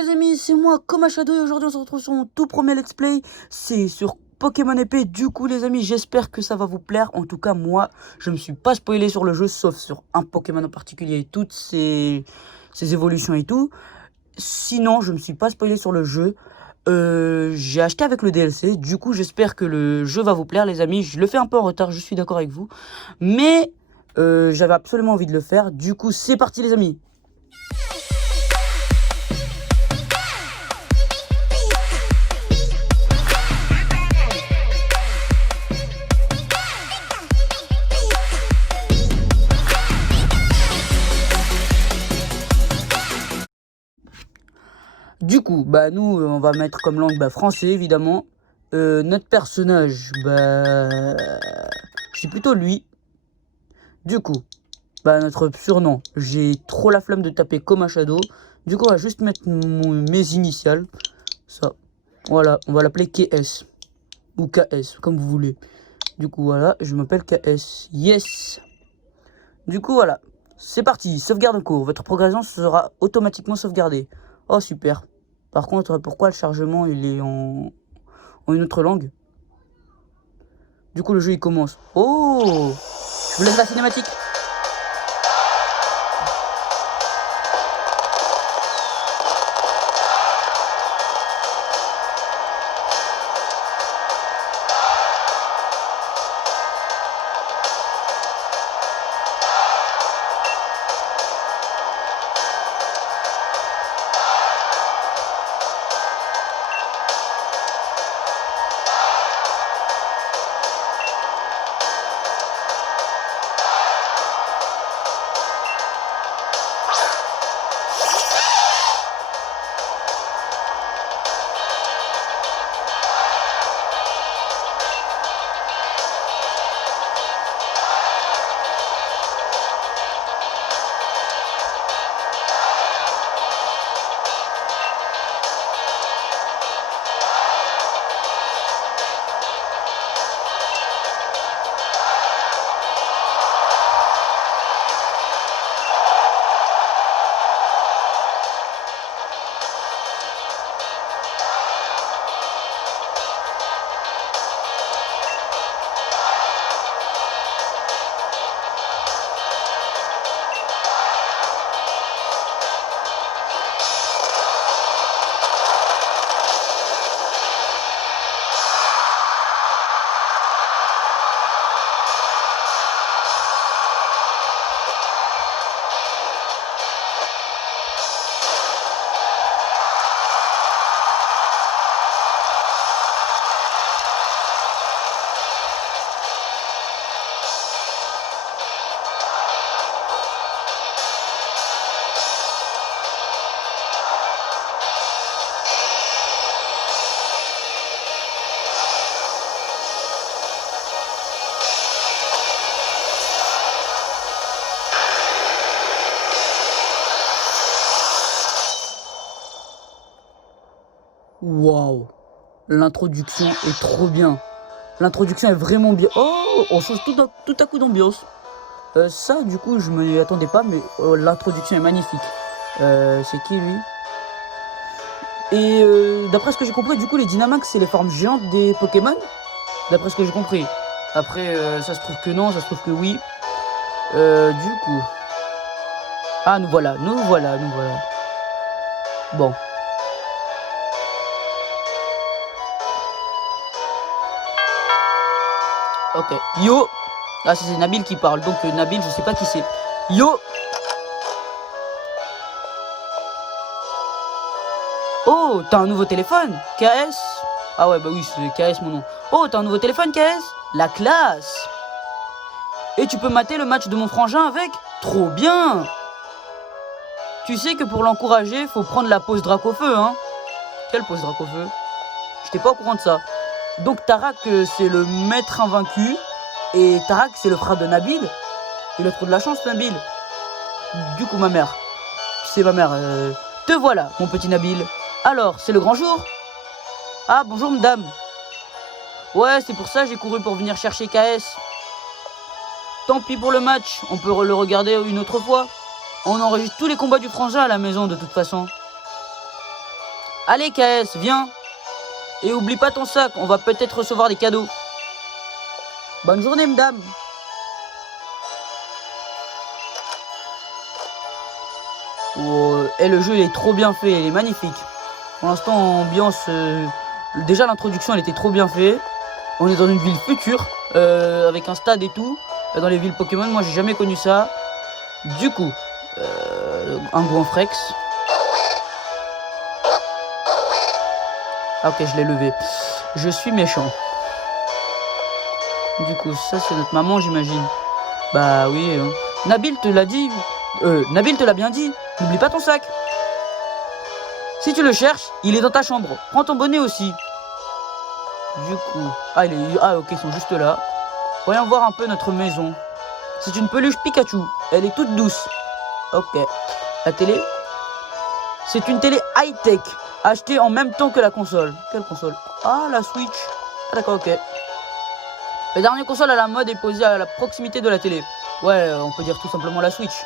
les amis, c'est moi, Coma Shadow, et aujourd'hui on se retrouve sur mon tout premier let's play, c'est sur Pokémon épée. Du coup les amis, j'espère que ça va vous plaire. En tout cas moi, je me suis pas spoilé sur le jeu, sauf sur un Pokémon en particulier et toutes ses évolutions et tout. Sinon, je me suis pas spoilé sur le jeu. J'ai acheté avec le DLC, du coup j'espère que le jeu va vous plaire les amis. Je le fais un peu en retard, je suis d'accord avec vous, mais j'avais absolument envie de le faire. Du coup c'est parti les amis. Du coup, bah nous, on va mettre comme langue français, évidemment. Notre personnage, je dis plutôt lui. Du coup, notre surnom, j'ai trop la flamme de taper Coma Shadow. Du coup, on va juste mettre mes initiales. Ça, voilà, on va l'appeler KS. Ou KS, comme vous voulez. Du coup, voilà, je m'appelle KS. Yes. Du coup, voilà, c'est parti. Sauvegarde en cours. Votre progression sera automatiquement sauvegardée. Oh, super. Par contre, pourquoi le chargement il est en une autre langue? Du coup, le jeu il commence. Oh! Je vous laisse la cinématique. Waouh! L'introduction est trop bien. L'introduction est vraiment bien. Oh! On change tout à coup d'ambiance. Ça, du coup, je m'y attendais pas, mais l'introduction est magnifique. C'est qui lui? Et d'après ce que j'ai compris, du coup, les Dynamax, c'est les formes géantes des Pokémon. D'après ce que j'ai compris. Après, ça se trouve que non, ça se trouve que oui. Du coup. Ah, nous voilà. Bon. Ok. Yo! Ah, c'est Nabil qui parle. Donc, Nabil, je sais pas qui c'est. Yo! Oh, t'as un nouveau téléphone, KS? Ah ouais, bah oui, c'est KS mon nom. Oh, t'as un nouveau téléphone, KS? La classe! Et tu peux mater le match de mon frangin avec? Trop bien! Tu sais que pour l'encourager, faut prendre la pause Dracofeu, hein? Quelle pause Dracofeu? J'étais pas au courant de ça. Donc Tarak, c'est le maître invaincu. Et Tarak, c'est le frère de Nabil. Il a trop de la chance, Nabil. Du coup, ma mère. C'est ma mère. Te voilà, mon petit Nabil. Alors, c'est le grand jour? Ah, bonjour, madame. Ouais, c'est pour ça j'ai couru pour venir chercher KS. Tant pis pour le match, on peut le regarder une autre fois. On enregistre tous les combats du frangin à la maison de toute façon. Allez, KS, viens. Et oublie pas ton sac, on va peut-être recevoir des cadeaux. Bonne journée, madame. Oh, et le jeu, il est trop bien fait, il est magnifique. Pour l'instant, ambiance... déjà, l'introduction, elle était trop bien faite. On est dans une ville future, avec un stade et tout. Dans les villes Pokémon, moi, j'ai jamais connu ça. Du coup, un grand Frex. Ah, ok, je l'ai levé. Je suis méchant. Du coup, ça, c'est notre maman, j'imagine. Bah oui. Nabil te l'a dit. Nabil te l'a bien dit. N'oublie pas ton sac. Si tu le cherches, il est dans ta chambre. Prends ton bonnet aussi. Du coup... Ah, ok, ils sont juste là. Voyons voir un peu notre maison. C'est une peluche Pikachu. Elle est toute douce. Ok. La télé. C'est une télé high-tech. Achetée en même temps que la console. Quelle console? Ah, la Switch. Ah, d'accord, ok. La dernière console à la mode est posée à la proximité de la télé. Ouais, on peut dire tout simplement la Switch.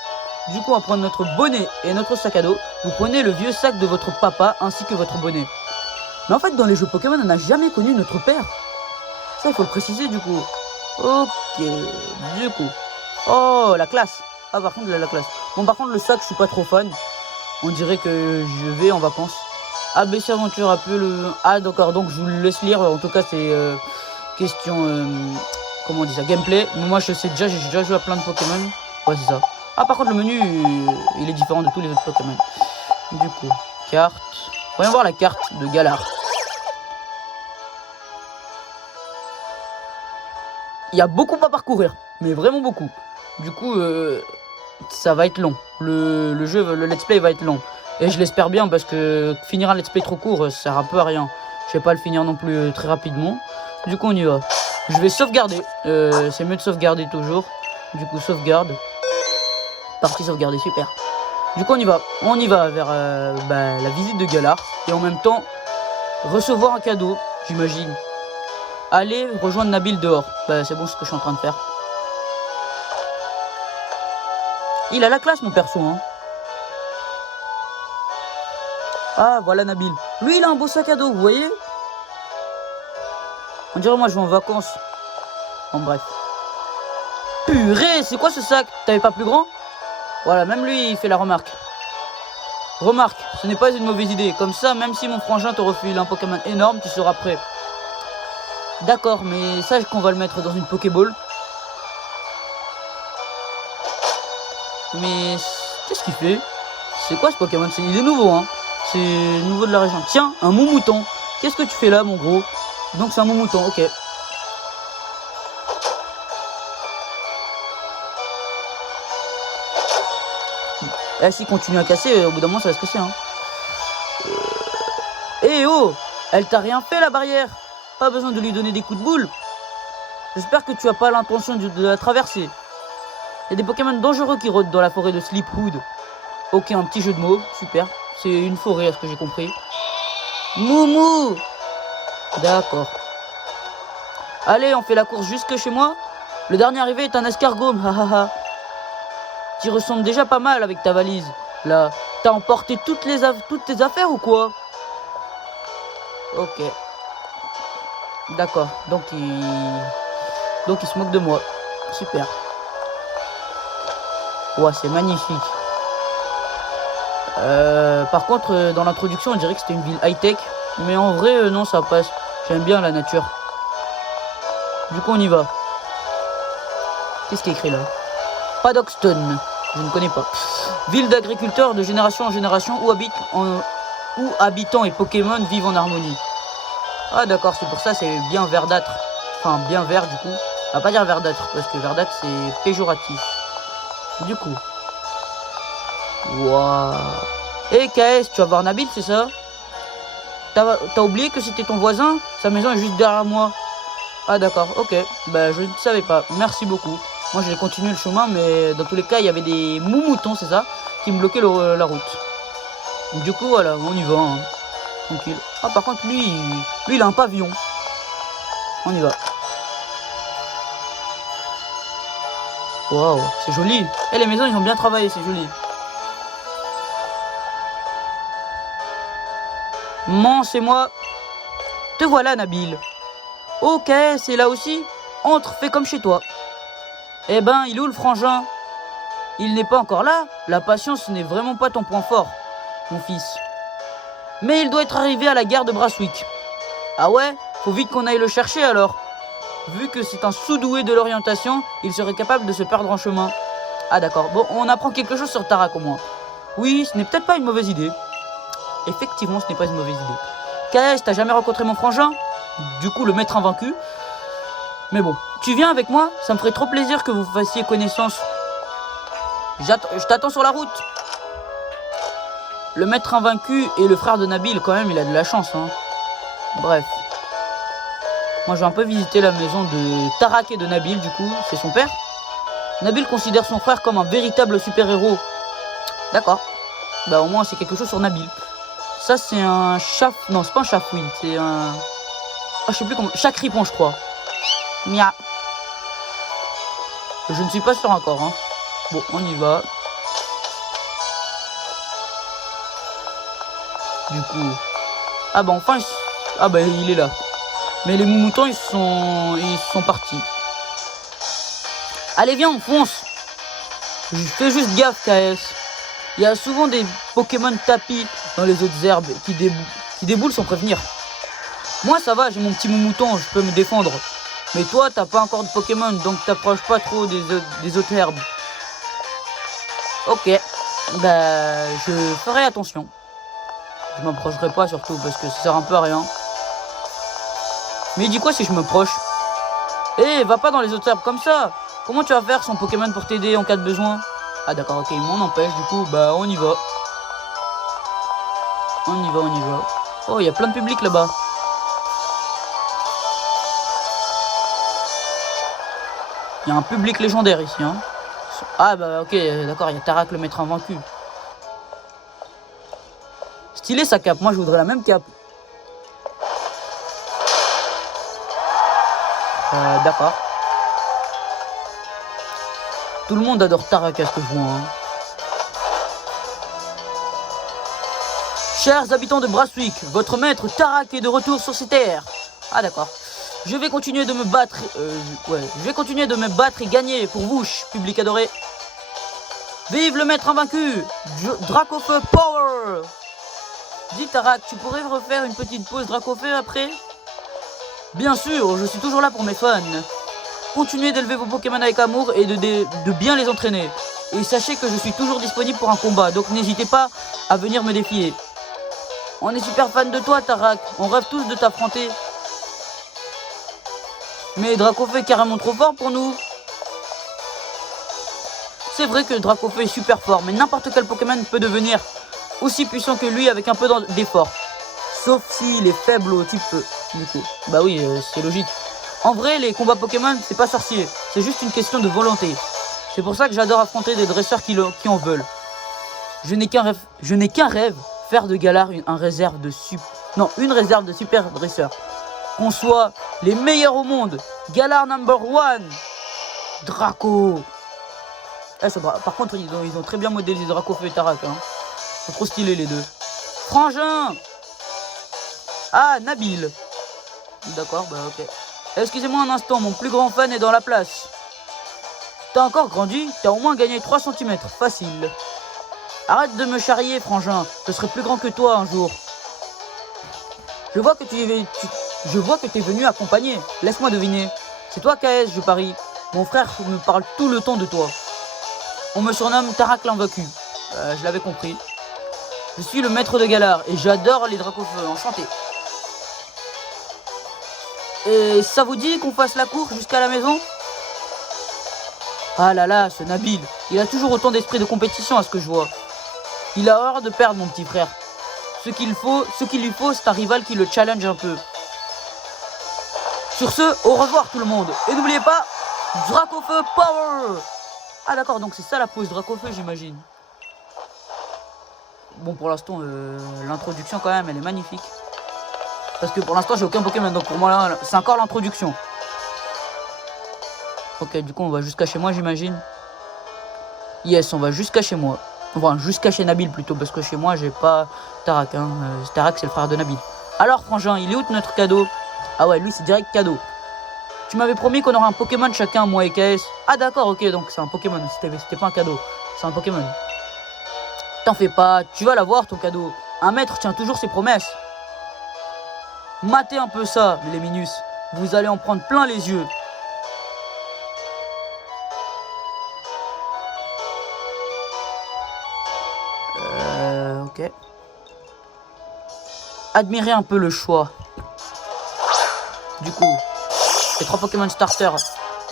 Du coup, on va prendre notre bonnet et notre sac à dos. Vous prenez le vieux sac de votre papa ainsi que votre bonnet. Mais en fait, dans les jeux Pokémon, on n'a jamais connu notre père. Ça, il faut le préciser du coup. Ok, du coup. Oh, la classe. Ah, par contre, la classe. Bon, par contre, le sac, je suis pas trop fan. On dirait que je vais en vacances. ABC Aventure Apple. Ah, d'accord, donc je vous laisse lire. En tout cas, c'est question. Comment on dit ça? Gameplay. Mais moi, je sais déjà, j'ai déjà joué à plein de Pokémon. Ouais, c'est ça. Ah, par contre, le menu, il est différent de tous les autres Pokémon. Du coup, carte. Voyons voir la carte de Galar. Il y a beaucoup à parcourir, mais vraiment beaucoup. Du coup, ça va être long. Le jeu, le let's play va être long. Et je l'espère bien parce que finir un let's play trop court, ça sert un peu à rien. Je vais pas le finir non plus très rapidement. Du coup, on y va. Je vais sauvegarder. C'est mieux de sauvegarder toujours. Du coup, sauvegarde. Partie sauvegardée, super. Du coup, on y va. On y va vers la visite de Galar. Et en même temps, recevoir un cadeau, j'imagine. Aller rejoindre Nabil dehors. Bah, c'est bon ce que je suis en train de faire. Il a la classe, mon perso, hein. Ah, voilà Nabil. Lui, il a un beau sac à dos, vous voyez? On dirait moi, je vais en vacances. En bref. Purée, c'est quoi ce sac? T'avais pas plus grand? Voilà, même lui, il fait la remarque. Remarque, ce n'est pas une mauvaise idée. Comme ça, même si mon frangin te refile un Pokémon énorme, tu seras prêt. D'accord, mais sache qu'on va le mettre dans une Pokéball. Mais qu'est-ce qu'il fait? C'est quoi ce Pokémon? Il est nouveau, hein. C'est nouveau de la région. Tiens, un moumouton. Qu'est-ce que tu fais là, mon gros? Donc c'est un moumouton, ok. Ah, s'il continue à casser, au bout d'un moment, ça va se casser, hein. Eh oh! Elle t'a rien fait, la barrière? Pas besoin de lui donner des coups de boule. J'espère que tu as pas l'intention de la traverser. Il y a des Pokémon dangereux qui rôdent dans la forêt de Sleepwood. Ok, un petit jeu de mots, super. C'est une forêt, à ce que j'ai compris. Moumou! D'accord. Allez, on fait la course jusque chez moi. Le dernier arrivé est un escargot, hahaha. Tu ressembles déjà pas mal avec ta valise. Là, t'as emporté toutes tes affaires ou quoi? Ok. D'accord, donc il se moque de moi. Super. Ouais, c'est magnifique. Par contre, dans l'introduction, on dirait que c'était une ville high-tech. Mais en vrai, non, ça passe. J'aime bien la nature. Du coup, on y va. Qu'est-ce qui est écrit là? Paddockstone. Je ne connais pas. Ville d'agriculteurs de génération en génération où habitants et Pokémon vivent en harmonie. Ah d'accord, c'est pour ça, c'est bien verdâtre. Enfin, bien vert du coup. On va pas dire verdâtre, parce que verdâtre c'est péjoratif. Du coup. Waouh. Eh KS, tu vas voir Nabil, c'est ça? T'as oublié que c'était ton voisin? Sa maison est juste derrière moi. Ah d'accord, ok. Bah je ne savais pas. Merci beaucoup. Moi je vais continuer le chemin, mais dans tous les cas, il y avait des moumoutons, c'est ça, qui me bloquaient la route. Du coup, voilà, on y va. Hein. Tranquille. Ah par contre, lui, il a un pavillon. On y va. Waouh, c'est joli. Et les maisons, ils ont bien travaillé, c'est joli. C'est moi. Te voilà, Nabil. Ok, c'est là aussi. Entre, fais comme chez toi. Eh ben, il est où le frangin? Il n'est pas encore là. La patience n'est vraiment pas ton point fort, mon fils. Mais il doit être arrivé à la gare de Brasswick. Ah ouais? Faut vite qu'on aille le chercher alors. Vu que c'est un sous-doué de l'orientation, il serait capable de se perdre en chemin. Ah d'accord, bon, on apprend quelque chose sur Tarak au moins. Oui, ce n'est peut-être pas une mauvaise idée. Effectivement, ce n'est pas une mauvaise idée. KS, t'as jamais rencontré mon frangin? Du coup, le maître invaincu. Mais bon, tu viens avec moi? Ça me ferait trop plaisir que vous fassiez connaissance. Je t'attends sur la route. Le maître invaincu et le frère de Nabil, quand même, il a de la chance, hein. Bref. Moi, je vais un peu visiter la maison de Tarak et de Nabil, du coup. C'est son père. Nabil considère son frère comme un véritable super-héros. D'accord. Bah, au moins, c'est quelque chose sur Nabil. Ça, c'est un chaf... Non, c'est pas un chafouine, c'est un... Ah, je sais plus comment... Chacripon, je crois. Mia. Je ne suis pas sûr encore, hein. Bon, on y va. Du coup... Ah bah enfin... Ah bah il est là. Mais les moumoutons, ils sont partis. Allez, viens, on fonce. Fais juste gaffe, KS. Il y a souvent des Pokémon tapis dans les autres herbes qui déboulent sans prévenir. Moi, ça va, j'ai mon petit mouton, je peux me défendre. Mais toi, t'as pas encore de Pokémon, donc t'approches pas trop des autres herbes. Ok. Bah, je ferai attention. Je m'approcherai pas surtout, parce que ça sert un peu à rien. Mais il dit quoi si je me proche? Eh, va pas dans les autres herbes comme ça. Comment tu vas faire son Pokémon pour t'aider en cas de besoin? Ah d'accord, ok, il m'en empêche, du coup, bah on y va. On y va, on y va. Oh, il y a plein de public là-bas. Il y a un public légendaire ici, hein. Ah bah ok, d'accord, il y a Tarak le maître invaincu. Stylé sa cape, moi je voudrais la même cape. D'accord. Tout le monde adore Tarak à ce que je vois, hein. Chers habitants de Brasswick, votre maître Tarak est de retour sur ces terres. Ah d'accord. Je vais continuer de me battre. Je vais continuer de me battre et gagner pour vous, public adoré. Vive le maître invaincu, Dracofeu Power. Dis Tarak, tu pourrais refaire une petite pause Dracofeu après? Bien sûr, je suis toujours là pour mes fans. Continuez d'élever vos Pokémon avec amour et de bien les entraîner. Et sachez que je suis toujours disponible pour un combat, donc n'hésitez pas à venir me défier. On est super fan de toi, Tarak. On rêve tous de t'affronter. Mais Dracofeu est carrément trop fort pour nous. C'est vrai que Dracofeu est super fort, mais n'importe quel Pokémon peut devenir aussi puissant que lui avec un peu d'effort. Sauf s'il est faible au type feu, du coup. Bah oui, c'est logique. En vrai, les combats Pokémon, c'est pas sorcier. C'est juste une question de volonté. C'est pour ça que j'adore affronter des dresseurs qui en veulent. Je n'ai qu'un rêve, faire de Galar une réserve de super dresseurs. Qu'on soit les meilleurs au monde. Galar #1. Draco. Par contre, ils ont très bien modélisé Dracofeu et Tarak, hein. C'est trop stylé les deux. Frangin. Ah, Nabil. D'accord, bah ok. Excusez-moi un instant, mon plus grand fan est dans la place. T'as encore grandi? T'as au moins gagné 3 cm, facile. Arrête de me charrier, frangin. Je serai plus grand que toi un jour. Je vois que t'es venu accompagner. Laisse-moi deviner. C'est toi, KS, je parie. Mon frère me parle tout le temps de toi. On me surnomme Tarak l'invaincu. Je l'avais compris. Je suis le maître de Galar et j'adore les Dracofeu. Enchanté. Et ça vous dit qu'on fasse la course jusqu'à la maison? Ah là là, ce Nabil. Il a toujours autant d'esprit de compétition à ce que je vois. Il a horreur de perdre, mon petit frère. Ce qu'il lui faut, c'est un rival qui le challenge un peu. Sur ce, au revoir tout le monde. Et n'oubliez pas, Dracofeu Power. Ah d'accord, donc c'est ça la pose Dracofeu, j'imagine. Bon, pour l'instant, l'introduction quand même, elle est magnifique. Parce que pour l'instant, j'ai aucun Pokémon, donc pour moi, là, c'est encore l'introduction. Ok, du coup, on va jusqu'à chez moi, j'imagine. Yes, on va jusqu'à chez moi. Enfin, jusqu'à chez Nabil plutôt, parce que chez moi, j'ai pas Tarak. Hein. Tarak, c'est le frère de Nabil. Alors, frangin, il est où notre cadeau? Ah ouais, lui, c'est direct cadeau. Tu m'avais promis qu'on aurait un Pokémon chacun, moi et KS. Ah d'accord, ok, donc c'est un Pokémon. C'était pas un cadeau, c'est un Pokémon. T'en fais pas, tu vas l'avoir ton cadeau. Un maître tient toujours ses promesses. Matez un peu ça, les Minus. Vous allez en prendre plein les yeux. Ok. Admirez un peu le choix. Du coup, les 3 Pokémon starters.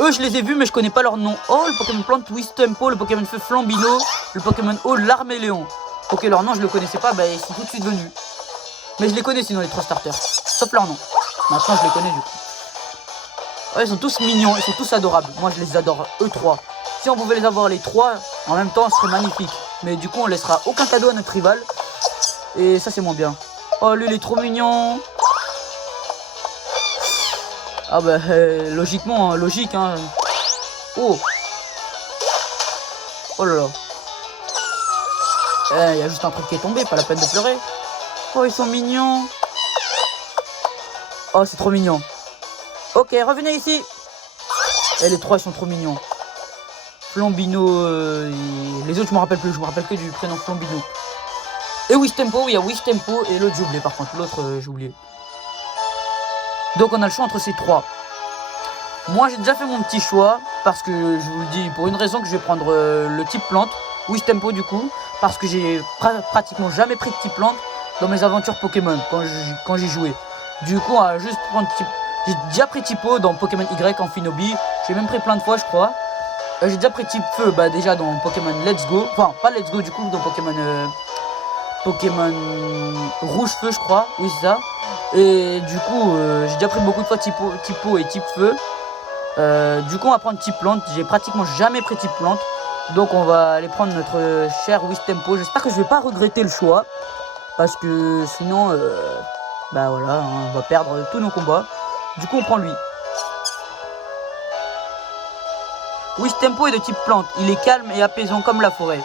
Eux, je les ai vus, mais je connais pas leur nom. Oh, le Pokémon Plante Wistempo, le Pokémon Feu Flambino, le Pokémon Eau Larméléon. Ok, leur nom, je le connaissais pas, bah ils sont tout de suite venus. Mais je les connais sinon, les 3 starters. Sauf leur nom. Maintenant, je les connais du coup. Ouais, ils sont tous mignons, ils sont tous adorables. Moi, je les adore, eux 3. Si on pouvait les avoir les 3 en même temps, ce serait magnifique. Mais du coup, on laissera aucun cadeau à notre rival. Et ça, c'est moins bien. Oh, lui, il est trop mignon. Ah bah, logiquement, hein, logique, hein. Oh. Oh là là. Il y a juste un truc qui est tombé, pas la peine de pleurer. Oh, ils sont mignons. Oh, c'est trop mignon. Ok, revenez ici. Les 3, ils sont trop mignons. Flambino, les autres, je me rappelle plus. Je me rappelle que du prénom Flambino. Et Wistempo, il y a Wistempo et l'autre, j'ai oublié par contre. L'autre, j'ai oublié. Donc, on a le choix entre ces 3. Moi, j'ai déjà fait mon petit choix. Parce que, je vous le dis, pour une raison que je vais prendre le type plante. Wistempo, du coup. Parce que j'ai pratiquement jamais pris de type plante dans mes aventures Pokémon quand j'ai joué. Du coup, on va juste prendre type. J'ai déjà pris Typo dans Pokémon Y en Finobi. J'ai même pris plein de fois, je crois. J'ai déjà pris type feu, bah déjà dans Pokémon Let's Go. Enfin, pas Let's Go du coup, dans Pokémon Pokémon Rouge Feu, je crois. Oui, c'est ça. Et du coup, j'ai déjà pris beaucoup de fois Typo et type feu. Du coup, on va prendre type plante. J'ai pratiquement jamais pris type plante. Donc, on va aller prendre notre cher Wistempo. J'espère que je vais pas regretter le choix. Parce que sinon, bah voilà, hein, on va perdre tous nos combats. Du coup, on prend lui. Wistempo est de type plante. Il est calme et apaisant comme la forêt.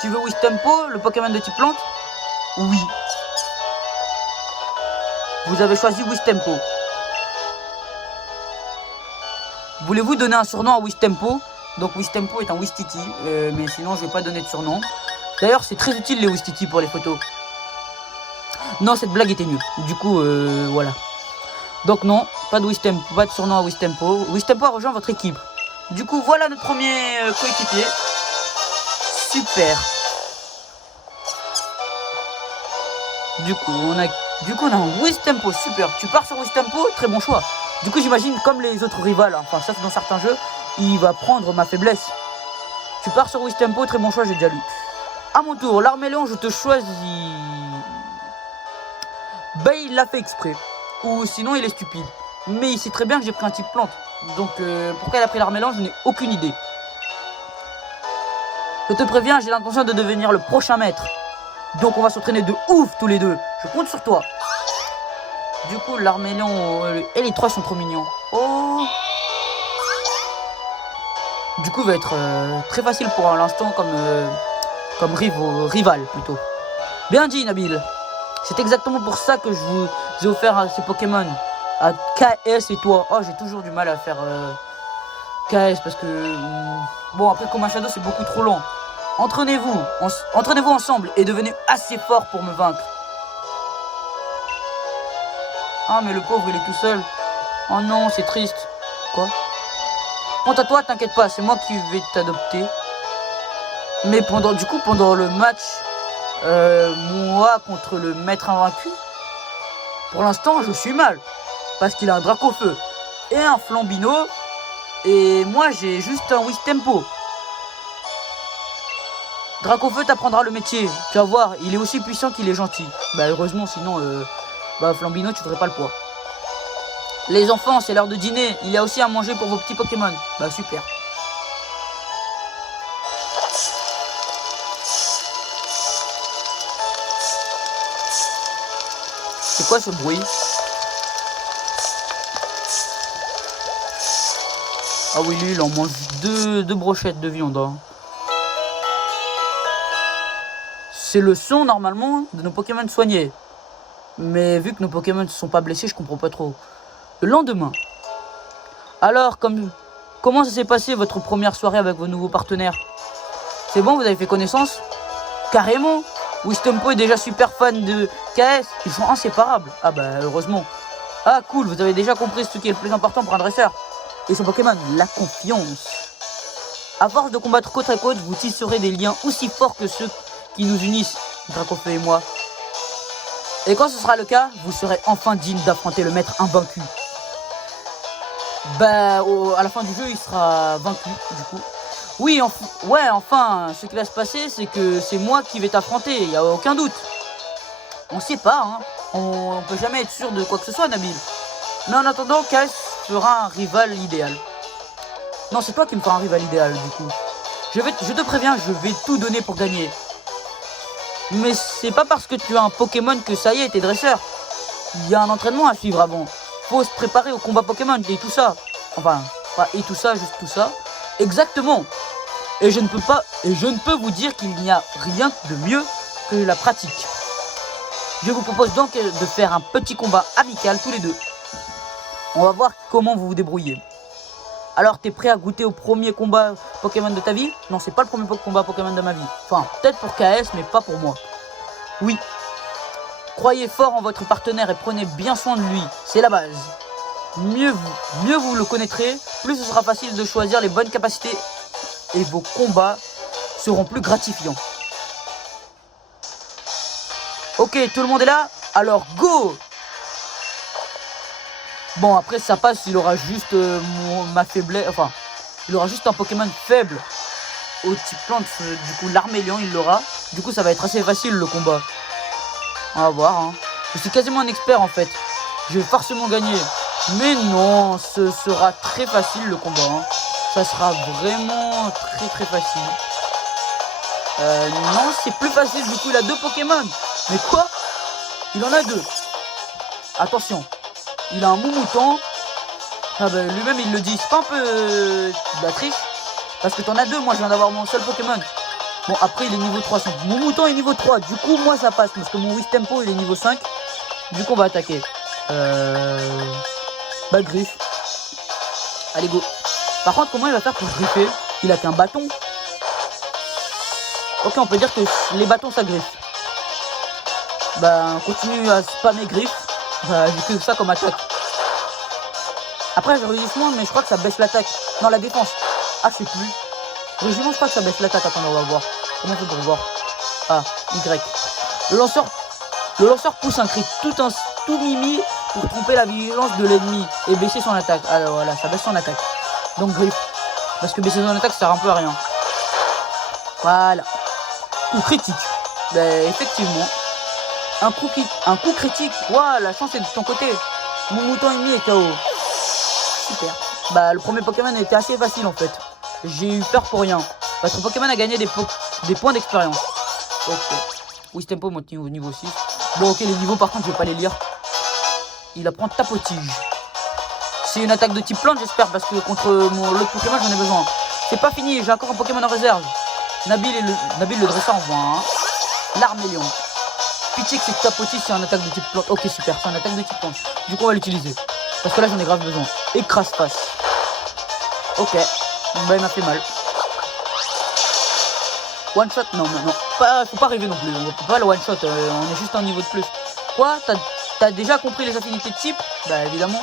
Tu veux Wistempo, le Pokémon de type plante? Oui. Vous avez choisi Wistempo. Voulez-vous donner un surnom à Wistempo? Donc Wistempo est un Wistiti, mais sinon je vais pas donner de surnom. D'ailleurs, c'est très utile les Wistiti pour les photos. Non, cette blague était nulle. Du coup, voilà. Donc non, pas de Wistempo, pas de surnom à Wistempo. Wistempo a rejoint votre équipe. Du coup, voilà notre premier coéquipier. Super. Du coup, on a un Wistempo, super. Tu pars sur Wistempo, très bon choix. Du coup, j'imagine, comme les autres rivales, hein, enfin, sauf dans certains jeux, il va prendre ma faiblesse. Tu pars sur Wistempo, très bon choix, j'ai déjà lu. À mon tour, l'Arméléon, je te choisis. Bah, il l'a fait exprès. Ou sinon, il est stupide. Mais il sait très bien que j'ai pris un type plante. Donc, pourquoi il a pris l'Arméléon, je n'ai aucune idée. Je te préviens, j'ai l'intention de devenir le prochain maître. Donc, on va s'entraîner de ouf tous les deux. Je compte sur toi. Du coup, l'Arméléon et les 3 sont trop mignons. Oh. Du coup, il va être très facile pour l'instant comme rival plutôt. Bien dit, Nabil. C'est exactement pour ça que je vous ai offert ces Pokémon. À KS et toi. Oh, j'ai toujours du mal à faire KS parce que... bon, après, comme un Shadow, c'est beaucoup trop long. Entraînez-vous ensemble et devenez assez fort pour me vaincre. Ah, mais le pauvre, il est tout seul. Oh non, c'est triste. Quoi? Quant à toi, t'inquiète pas, c'est moi qui vais t'adopter. Mais pendant le match, moi contre le maître invaincu, pour l'instant, je suis mal. Parce qu'il a un Dracofeu et un Flambino. Et moi, j'ai juste un Wistempo. Dracofeu t'apprendra le métier. Tu vas voir, il est aussi puissant qu'il est gentil. Bah, heureusement, sinon, Flambino, tu ferais pas le poids. Les enfants, c'est l'heure de dîner. Il y a aussi à manger pour vos petits Pokémon. Bah, super. C'est quoi ce bruit? Ah oui, lui, il en mange deux brochettes de viande. Hein. c'est le son normalement de nos Pokémon soignés. Mais vu que nos Pokémon ne sont pas blessés, je comprends pas trop. Le lendemain. Alors, comment ça s'est passé votre première soirée avec vos nouveaux partenaires? C'est bon, vous avez fait connaissance? Carrément. Wistempo est déjà super fan de KS. Ils sont inséparables. Ah bah heureusement. Ah cool, vous avez déjà compris ce qui est le plus important pour un dresseur. Et son Pokémon, la confiance. À force de combattre côte à côte, vous tisserez des liens aussi forts que ceux qui nous unissent, Dracofeu et moi. Et quand ce sera le cas, vous serez enfin digne d'affronter le maître invaincu. Bah, à la fin du jeu, il sera vaincu, du coup. Oui, enfin, ce qui va se passer, c'est que c'est moi qui vais t'affronter, il n'y a aucun doute. On sait pas, hein. On peut jamais être sûr de quoi que ce soit, Nabil. Mais en attendant, KS fera un rival idéal. Non, c'est toi qui me feras un rival idéal, du coup. Je te préviens, je vais tout donner pour gagner. Mais c'est pas parce que tu as un Pokémon que ça y est, t'es dresseur. Il y a un entraînement à suivre avant. Faut se préparer au combat Pokémon et tout ça. Enfin, pas et tout ça, juste tout ça. Exactement. Et je ne peux vous dire qu'il n'y a rien de mieux que la pratique. Je vous propose donc de faire un petit combat amical tous les deux. On va voir comment vous vous débrouillez. Alors, t'es prêt à goûter au premier combat Pokémon de ta vie? Non, c'est pas le premier combat Pokémon de ma vie. Enfin, peut-être pour KS, mais pas pour moi. Oui. Croyez fort en votre partenaire et prenez bien soin de lui. C'est la base. Mieux vous le connaîtrez, plus ce sera facile de choisir les bonnes capacités et vos combats seront plus gratifiants. Ok, tout le monde est là? Alors, go! Bon, après, ça passe, il aura juste ma faiblesse. Enfin, il aura juste un Pokémon faible au type plante. Du coup, l'Armélion, il l'aura. Du coup, ça va être assez facile le combat. On va voir. Hein. Je suis quasiment un expert en fait. Je vais forcément gagner. Mais non, ce sera très facile le combat. Hein. Ça sera vraiment très facile. Non, c'est plus facile. Du coup, il a 2 Pokémon. Mais quoi? Il en a 2. Attention. Il a un Moumouton. Ah bah lui-même il le dit. C'est pas un peu de la triche? Parce que t'en as 2, moi je viens d'avoir mon seul Pokémon. Bon après il est niveau 3. Moumouton est niveau 3. Du coup moi ça passe. Parce que mon Wistempo il est niveau 5. Du coup on va attaquer. Bah griffe. Allez go. Par contre comment il va faire pour griffer? Il a qu'un bâton. Ok on peut dire que les bâtons ça griffe. Bah on continue à spammer griffe. Bah j'ai que ça comme attaque. Après j'ai rugissement mais je crois que ça baisse l'attaque. Non la défense. Ah je sais plus. Rugissement je crois que ça baisse l'attaque. Attendez on va voir. Comment on fait pour voir? Ah Y. Le lanceur pousse un cri tout mimi pour tromper la vigilance de l'ennemi et baisser son attaque. Alors voilà ça baisse son attaque. Donc griffe. Parce que baisser son attaque ça sert un peu à rien. Voilà. Coup critique. Bah effectivement. Un coup critique. Waouh, la chance est de ton côté. Mon mouton ennemi est KO. Super. Bah, le premier Pokémon était assez facile en fait. J'ai eu peur pour rien. Votre Pokémon a gagné des points d'expérience. Ok. Wistempo monte niveau 6. Bon, ok, les niveaux par contre, je vais pas les lire. Il apprend Tapotige. C'est une attaque de type plante, j'espère, parce que contre l'autre Pokémon, j'en ai besoin. C'est pas fini, j'ai encore un Pokémon en réserve. Nabil le dresseur en voit un. L'Armélion. Pitié que c'est Tapotige, c'est un attaque de type plante. Ok, super, c'est un attaque de type plante. Du coup, on va l'utiliser. Parce que là, j'en ai grave besoin. Écrase-face. Ok. Bah, il m'a fait mal. One shot? Non. Faut pas rêver non plus. On peut pas le one shot. On est juste un niveau de plus. Quoi? T'as déjà compris les affinités de type? Bah, évidemment.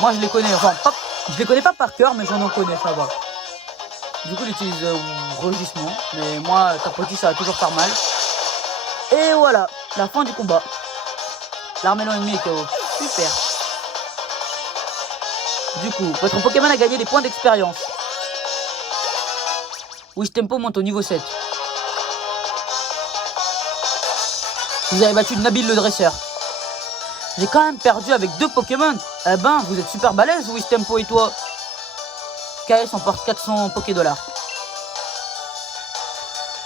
Moi, je les connais. Enfin, je les connais pas par cœur, mais j'en connais, ça va. Du coup, il utilise rugissement. Mais moi, Tapotige, ça va toujours faire mal. Et voilà, la fin du combat. L'Armélion ennemi est KO. Super. Du coup, votre Pokémon a gagné des points d'expérience. Wistempo monte au niveau 7. Vous avez battu Nabil le dresseur. J'ai quand même perdu avec 2 Pokémon. Eh ben, vous êtes super balèze, Wistempo et toi. KS emporte 400 Pokédollars.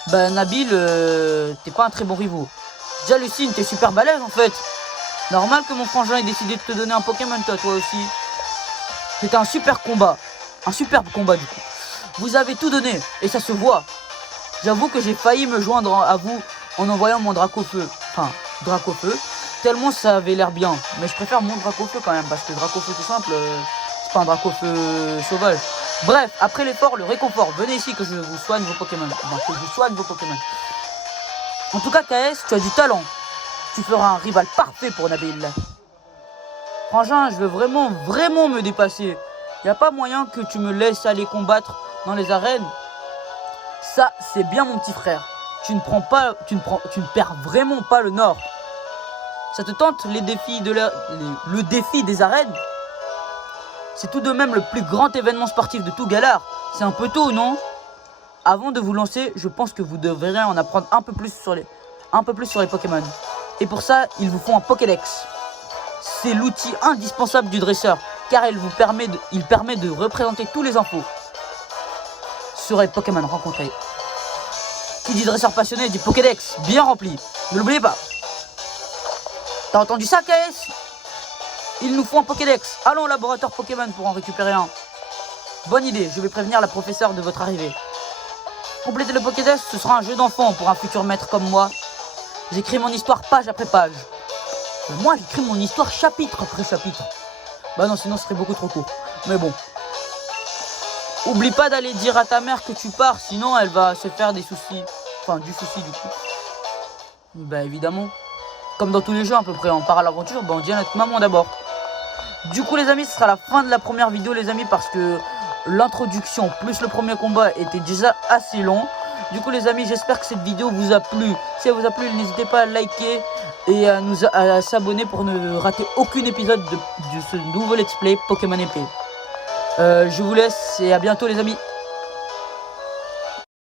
Bah Nabil, t'es pas un très bon rivaux. J'hallucine, t'es super balèze en fait. Normal que mon frangin ait décidé de te donner un Pokémon, toi aussi. C'était un super combat. Un superbe combat du coup. Vous avez tout donné, et ça se voit. J'avoue que j'ai failli me joindre à vous en envoyant mon Dracofeu. Enfin, Dracofeu. Tellement ça avait l'air bien. Mais je préfère mon Dracofeu quand même. Parce que Dracofeu tout simple, c'est pas un Dracofeu sauvage. Bref, après l'effort, le réconfort. Venez ici que je vous soigne vos Pokémon. Enfin, que je soigne vos Pokémon. En tout cas, KS, tu as du talent. Tu feras un rival parfait pour Nabil. Frangin, je veux vraiment me dépasser. Y a pas moyen que tu me laisses aller combattre dans les arènes. Ça, c'est bien mon petit frère. Tu ne perds vraiment pas le nord. Ça te tente les défis le défi des arènes? C'est tout de même le plus grand événement sportif de tout Galar. C'est un peu tôt, non? Avant de vous lancer, je pense que vous devriez en apprendre un peu plus sur les Pokémon. Et pour ça, il vous faut un Pokédex. C'est l'outil indispensable du dresseur, car il permet de représenter tous les infos sur les Pokémon rencontrés. Qui dit dresseur passionné dit Pokédex bien rempli. Ne l'oubliez pas. T'as entendu ça, KS? Il nous faut un Pokédex. Allons au laboratoire Pokémon pour en récupérer un. Bonne idée, je vais prévenir la professeure de votre arrivée. Compléter le Pokédex, ce sera un jeu d'enfant pour un futur maître comme moi. J'écris mon histoire page après page. Moi, j'écris mon histoire chapitre après chapitre. Bah non, sinon ce serait beaucoup trop court. Mais bon. Oublie pas d'aller dire à ta mère que tu pars, sinon elle va se faire des soucis. Enfin, du souci du coup. Bah évidemment. Comme dans tous les jeux à peu près, on part à l'aventure, bah on dit à notre maman d'abord. Du coup les amis, ce sera la fin de la première vidéo les amis, parce que l'introduction plus le premier combat était déjà assez long. Du coup les amis, j'espère que cette vidéo vous a plu. Si elle vous a plu, n'hésitez pas à liker et à s'abonner pour ne rater aucun épisode de ce nouveau let's play Pokémon épée. Je vous laisse et à bientôt les amis.